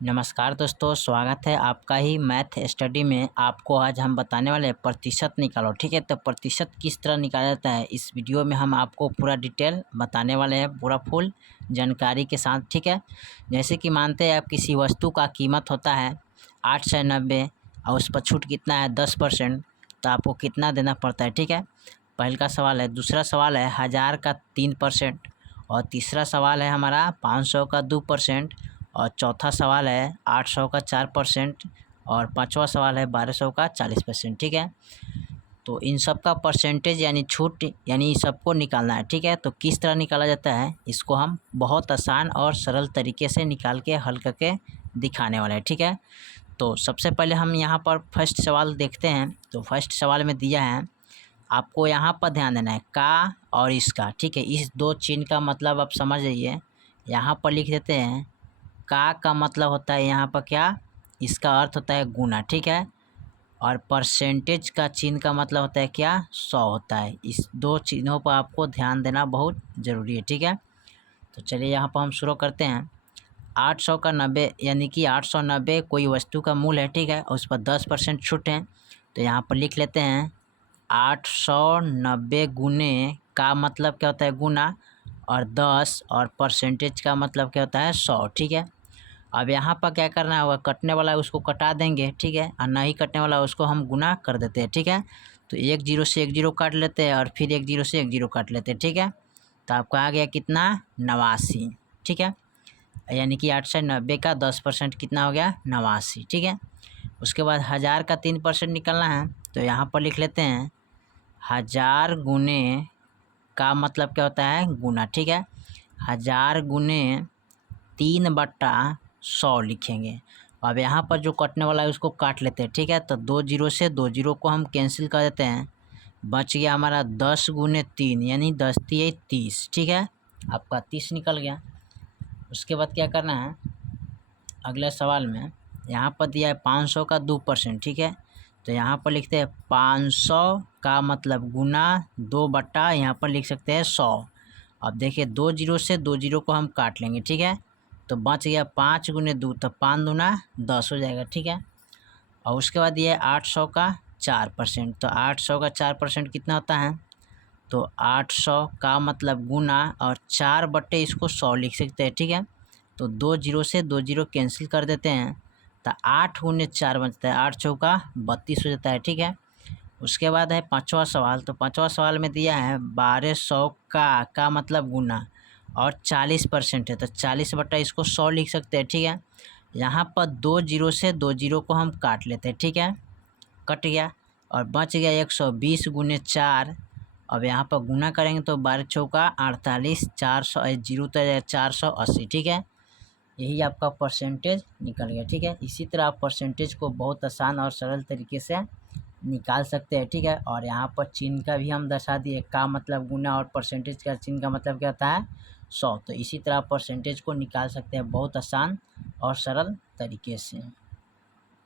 नमस्कार दोस्तों, स्वागत है आपका ही मैथ स्टडी में। आपको आज हम बताने वाले हैं प्रतिशत निकालो। ठीक है, तो प्रतिशत किस तरह निकाला जाता है इस वीडियो में हम आपको पूरा डिटेल बताने वाले हैं, पूरा फुल जानकारी के साथ। ठीक है, जैसे कि मानते हैं आप किसी वस्तु का कीमत होता है 890 और उस पर छूट कितना है 10%, तो आपको कितना देना पड़ता है। ठीक है, पहले का सवाल है। दूसरा सवाल है 1000 का 3%, और तीसरा सवाल है हमारा 500 का 2%, और चौथा सवाल है 800 का 4%, और पांचवा सवाल है 1200 का 40%। ठीक है, तो इन सब का परसेंटेज यानी छूट यानी सबको निकालना है। ठीक है, तो किस तरह निकाला जाता है इसको हम बहुत आसान और सरल तरीके से निकाल के हल करके दिखाने वाले हैं। ठीक है, तो सबसे पहले हम यहाँ पर फर्स्ट सवाल देखते हैं। तो फर्स्ट सवाल में दिया है, आपको यहाँ पर ध्यान देना है का और इसका। ठीक है, इस दो चिन्ह का मतलब आप समझ जाइए। यहाँ पर लिख देते हैं का मतलब होता है यहाँ पर क्या, इसका अर्थ होता है गुना। ठीक है, और परसेंटेज का चिन्ह का मतलब होता है क्या, 100 होता है। इस दो चिन्हों पर आपको ध्यान देना बहुत ज़रूरी है। ठीक है, तो चलिए यहाँ पर हम शुरू करते हैं। 800 का 90 यानी कि 890 कोई वस्तु का मूल्य है। ठीक है, उस पर 10% छूट है, तो यहाँ पर लिख लेते हैं 890 गुने का मतलब क्या होता है गुना, और 10 और परसेंटेज का मतलब क्या होता है 100। ठीक है, अब यहाँ पर क्या करना होगा, कटने वाला है उसको कटा देंगे। ठीक है, और नहीं कटने वाला उसको हम गुना कर देते हैं। ठीक है, तो एक जीरो से एक जीरो काट लेते हैं और फिर एक जीरो से एक जीरो काट लेते हैं। ठीक है, तो आपका आ गया कितना 89। ठीक है, यानी कि 890 का 10% कितना हो गया 89। ठीक है, उसके बाद 1000 का 3% निकलना है, तो यहाँ पर लिख लेते हैं 1000 गुने का मतलब क्या होता है गुना। ठीक है, 1000 गुने 3/100 लिखेंगे। अब यहाँ पर जो कटने वाला है उसको काट लेते हैं। ठीक है, तो दो जीरो से दो जीरो को हम कैंसिल कर देते हैं, बच गया हमारा 10 गुने 3 यानी 10 3 30। ठीक है, आपका 30 निकल गया। उसके बाद क्या करना है, अगले सवाल में यहाँ पर दिया है 500 का 2%। ठीक है, तो यहाँ पर लिखते हैं 500 का मतलब गुना 2/, यहाँ पर लिख सकते हैं 100। अब देखिए दो जीरो से दो जीरो को हम काट लेंगे। ठीक है, तो बच गया 5 गुने 2, तो 5 दूना 10 हो जाएगा। ठीक है, और उसके बाद ये 800 का 4%, तो 800 का 4% कितना होता है, तो 800 का मतलब गुना और 4/, इसको 100 लिख सकते हैं। ठीक है, तो दो जीरो से दो जीरो कैंसिल कर देते हैं, तो 8 गुने 4 बचता है, 8 चौका 32 हो जाता है। ठीक है, उसके बाद है पाँचवा सवाल। तो पाँचवा सवाल में दिया है 1200 का मतलब गुना और 40% है, तो 40/, इसको 100 लिख सकते हैं। ठीक है, यहाँ पर दो जीरो से दो जीरो को हम काट लेते हैं। ठीक है, कट गया और बच गया 120 गुने 4। अब यहाँ पर गुना करेंगे तो 12 चौका 48, 400 जीरो तो 480। ठीक है, यही आपका परसेंटेज निकल गया। ठीक है, इसी तरह आप परसेंटेज को बहुत आसान और सरल तरीके से निकाल सकते हैं। ठीक है, और यहाँ पर चिन्ह का भी हम दर्शा दिए, का मतलब गुना और परसेंटेज का चिन्ह का मतलब क्या होता है 100। तो इसी तरह परसेंटेज को निकाल सकते हैं बहुत आसान और सरल तरीके से।